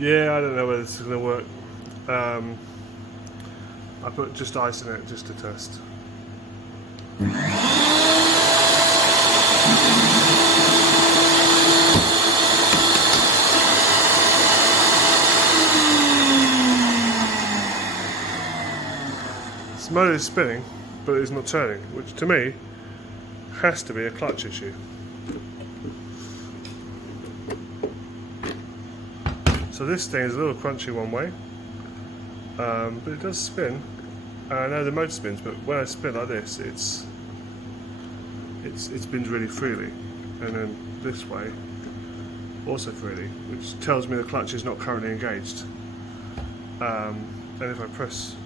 Yeah, I don't know whether this is going to work. I put just ice in it just to test. This motor is spinning, but it's not turning, which to me has to be a clutch issue. So this thing is a little crunchy one way, but it does spin. I know the motor spins, but when I spin like this, it spins really freely, and then this way also freely, which tells me the clutch is not currently engaged. And if I press,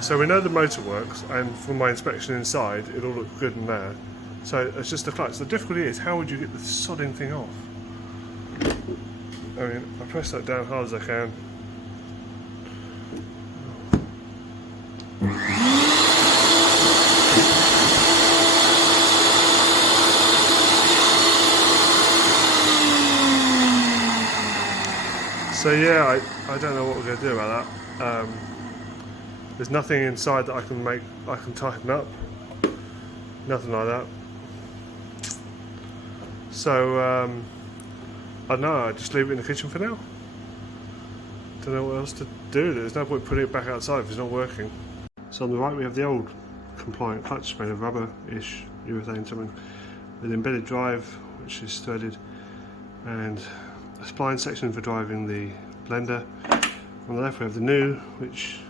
so we know the motor works, and from my inspection inside, it all looked good in there. So it's just the clutch. The difficulty is, how would you get the sodding thing off? I mean, I press that down hard as I can. So yeah, I don't know what we're going to do about that. There's nothing inside that I can tighten up. Nothing like that. So I don't know, I just leave it in the kitchen for now. Don't know what else to do. There's no point putting it back outside if it's not working. So on the right we have the old compliant clutch made of rubber-ish urethane something with embedded drive, which is threaded, and a spline section for driving the blender. On the left we have the new, which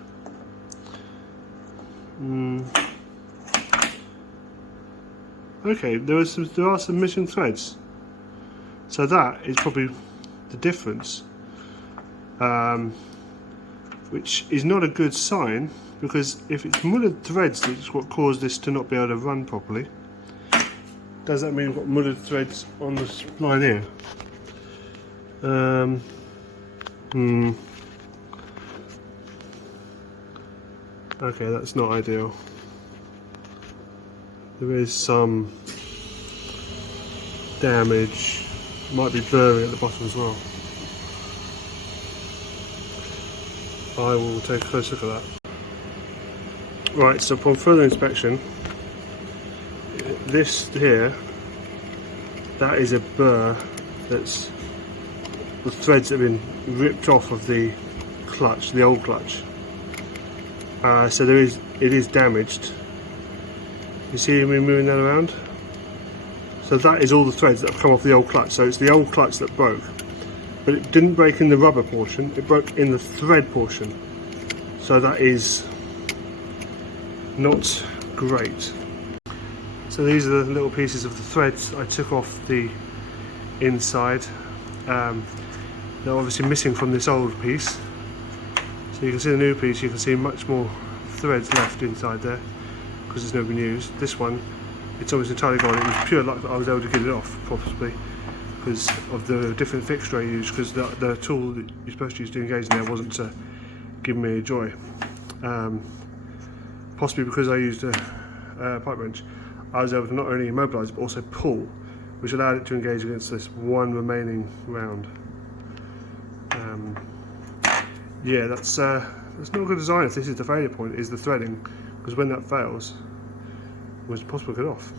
okay, there are some missing threads, so that is probably the difference, which is not a good sign, because if it's mullered threads that's what caused this to not be able to run properly, does that mean we've got mullered threads on the spline here? Okay, that's not ideal. There is some damage, might be blurry at the bottom as well. I will take a close look at that. Right, so upon further inspection, this here, that is a burr that's the threads that have been ripped off of the clutch, the old clutch. So it is damaged. You see me moving that around? So that is all the threads that have come off the old clutch. So it's the old clutch that broke. But it didn't break in the rubber portion, it broke in the thread portion. So that is not great. So these are the little pieces of the threads I took off the inside. They're obviously missing from this old piece. So you can see the new piece, you can see much more threads left inside there, because it's never been used. This one, it's almost entirely gone. It was pure luck that I was able to get it off, possibly, because of the different fixture I used, because the tool that you're supposed to use to engage in there wasn't giving me joy. Possibly because I used a pipe wrench, I was able to not only immobilise but also pull, which allowed it to engage against this one remaining round. Yeah, that's not a good design if this is the failure point, is the threading, because when that fails, it was impossible to get off.